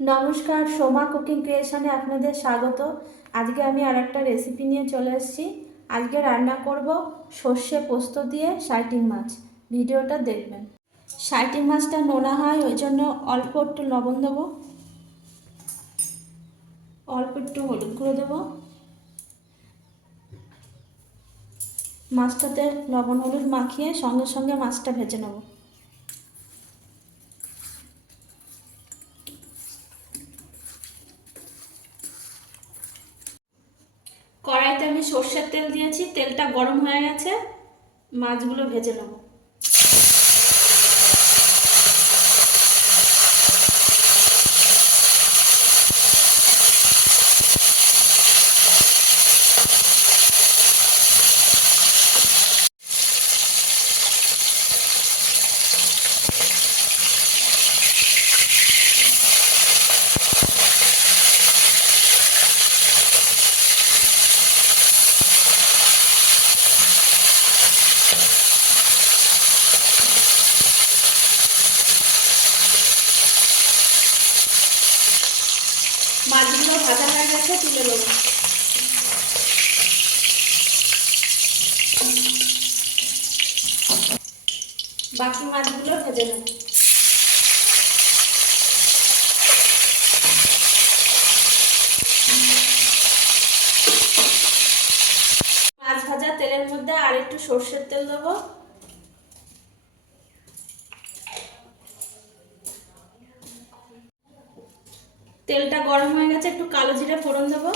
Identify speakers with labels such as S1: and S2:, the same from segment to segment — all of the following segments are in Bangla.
S1: নমস্কার, সোমা কুকিং ক্রিয়েশনে আপনাদের স্বাগত। আজকে আমি আর একটা রেসিপি নিয়ে চলে এসেছি। আজকে রান্না করব সর্ষে পোস্ত দিয়ে সাইটিং মাছ। ভিডিওটা দেখবেন। সাইটিং মাছটা নোনা হয়, ওই জন্য অল্প একটু লবণ দেবো। অল্প একটু হলুদ গুঁড়ো দেবো। মাছটাতে লবণ হলুদ মাখিয়ে সঙ্গে সঙ্গে মাছটা ভেজে নেব কড়াইতে আমি সর্ষের তেল দিয়েছি তেলটা গরম হয়ে গেছে মাছগুলো ভেজে নেব। মাছগুলো ভাজা হয়ে গেছে, তুলে দেবো বাকি মাছগুলো ভেজে নেব। মাছ ভাজা তেলের মধ্যে আর একটু সর্ষের তেল দেবো। তেলটা গরম হয়ে গেছে, একটু কালো জিরে ফোড়ন দেবো।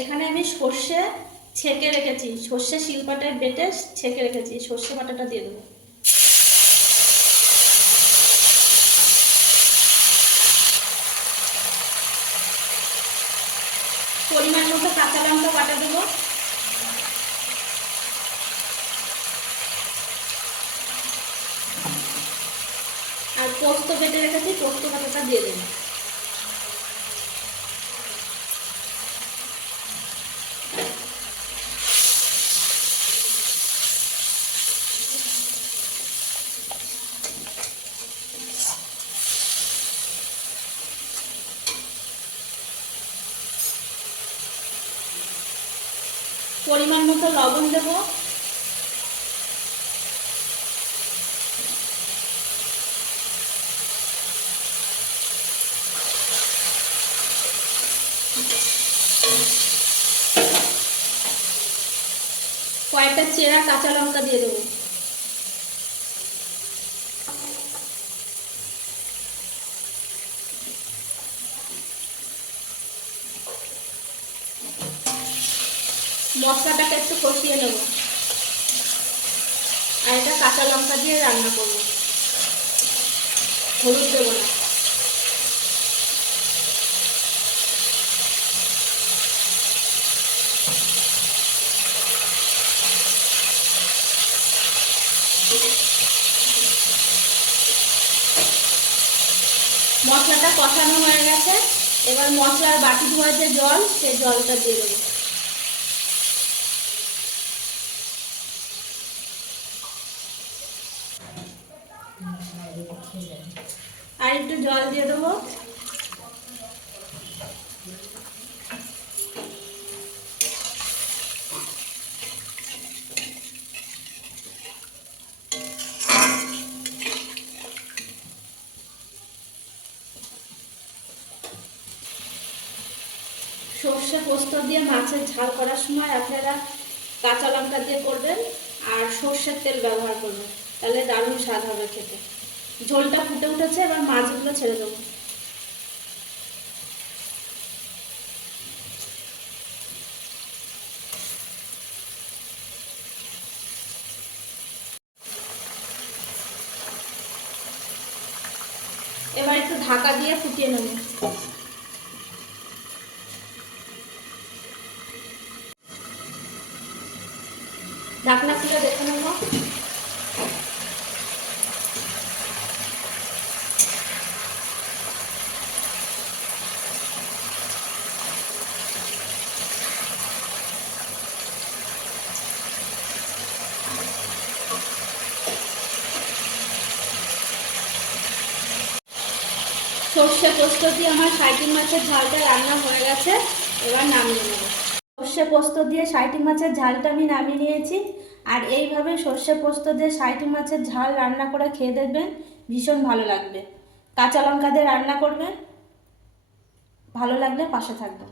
S1: এখানে আমি সর্ষে ছেঁকে রেখেছি, সর্ষে শিলপাটায় বেটে ছেঁকে রেখেছি, সর্ষে বাটাটা দিয়ে দেবো। পরিমাণ মতো কাঁচা লঙ্কা বাটা দেবো আর বেটে রেখেছি পোস্ত বাটাটা দিয়ে দেবো। পরিমাণ মতো লবণ দেবো। কয়েকটা চেরা কাঁচা লঙ্কা দিয়ে দেবো। মশলাটাকে একটু কষিয়ে নেব। আর এটা কাঁচা লঙ্কা দিয়ে রান্না করব। হলুদ দেবো না। মশলাটা কষানো হয়ে গেছে। এবার মশলার বাটি ধোয়ার যে জল, সে জলটা দিয়ে দেবো। আর একটু জল দিয়ে দেবো। সর্ষে পোস্ত দিয়ে মাছের ঝাল করার সময় আপনারা কাঁচা লঙ্কা দিয়ে করবেন আর সর্ষের তেল ব্যবহার করবেন। তাহলে দারুণ স্বাদ হবে খেতে। ঝোলটা ফুটে উঠেছে, এবার মাছগুলো ছেড়ে দেবো। এবার একটু ঢাকা দিয়ে ফুটিয়ে নেব। ঢাকনা খুলে দেখে নেব। সর্ষে পোস্ত দিয়ে আমার সাইটি মাছের ঝালটা রান্না হয়ে গেছে, এবার নামিয়ে নেব। সর্ষে পোস্ত দিয়ে সাইটি মাছের ঝালটা আমি নামিয়ে নিয়েছি। আর এইভাবে সর্ষে পোস্ত দিয়ে সাইটি মাছের ঝাল রান্না করে খেয়ে দেখবেন ভীষণ ভালো লাগবে। কাঁচা লঙ্কা দিয়ে রান্না করবেন, ভালো লাগলে পাশে থাকবেন।